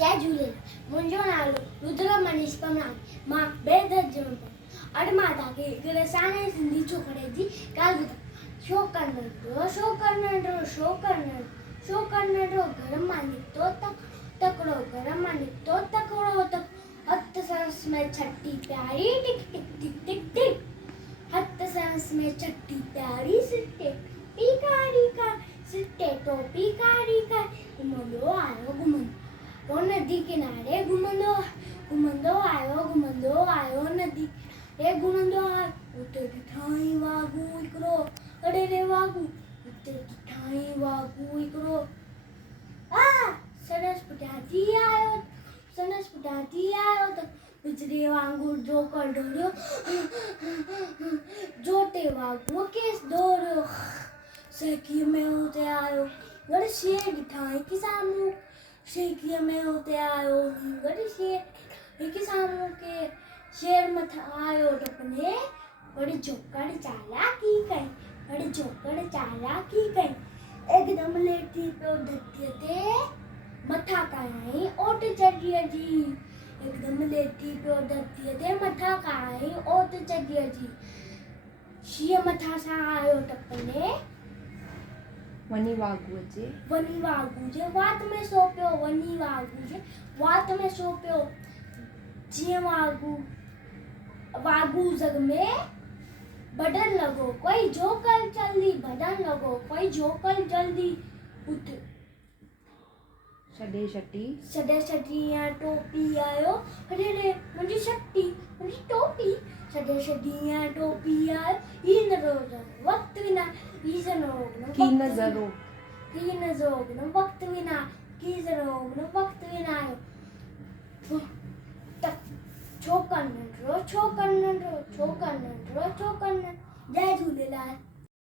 जय झूलेलाल। मुंहिंजो नालो रुद्र मनीष कमलाणी। मां बेदर्द जमण अॼु मां तव्हांखे हिकु रसाने सिंधी छोकिरे जी ॻाल्हि ॿुधायां। शो करणो घर मां निकितो तकिड़ो घर मां निकितो तकिड़ो हथ संस में छठी प्यारी टिक टिक टिक टिक टिक हथ संस में छठी प्यारी सिटे पीकारी का सिटे टोपी कारी का घुमंदो आयो घुमंदो वो नदी किनारे घुमंदो आयो नदी किनारे घुमंदो आयो उते ठाई वागू हिकिड़ो अड़े रे वागू उते ठाई वागू हिकिड़ो सरस पुटाती आयो त बिजली वांगुर जो कढियो जोते वागू केस दौड़ियो सेकीअ में उते आयो वरी शेर ठाई कि साम्हूं सेकीअ में उते आयो वरी शेर हिकु साम्हूं के शेर मथां आयो टपने वरी जोकर चालाकी कई एकदम लेटी पियो धरतीअ ते मथां कयाई ओट चढ़ीअ जी एकदम लेटी पियो धरतीअ ते मथां कयाई ओट चढ़ीअ जी शींहं मथां सां आयो टपने वनी वागू जे वात में सो पियो वात में सो पियो जीअं वागू जग में बदन लगो कोई जोकर जल्दी बदन लगो कोई जोकर जल्दी उठ सडे छठी या टोपी आयो अरे रे मुंहिंजी छठी मुंहिंजी टोपी सडे या टोपी आयो ही नज़र वक्त विना ही जनो की नज़रो वक्त विना आयो छोकन नंढो जय झूलेलाल।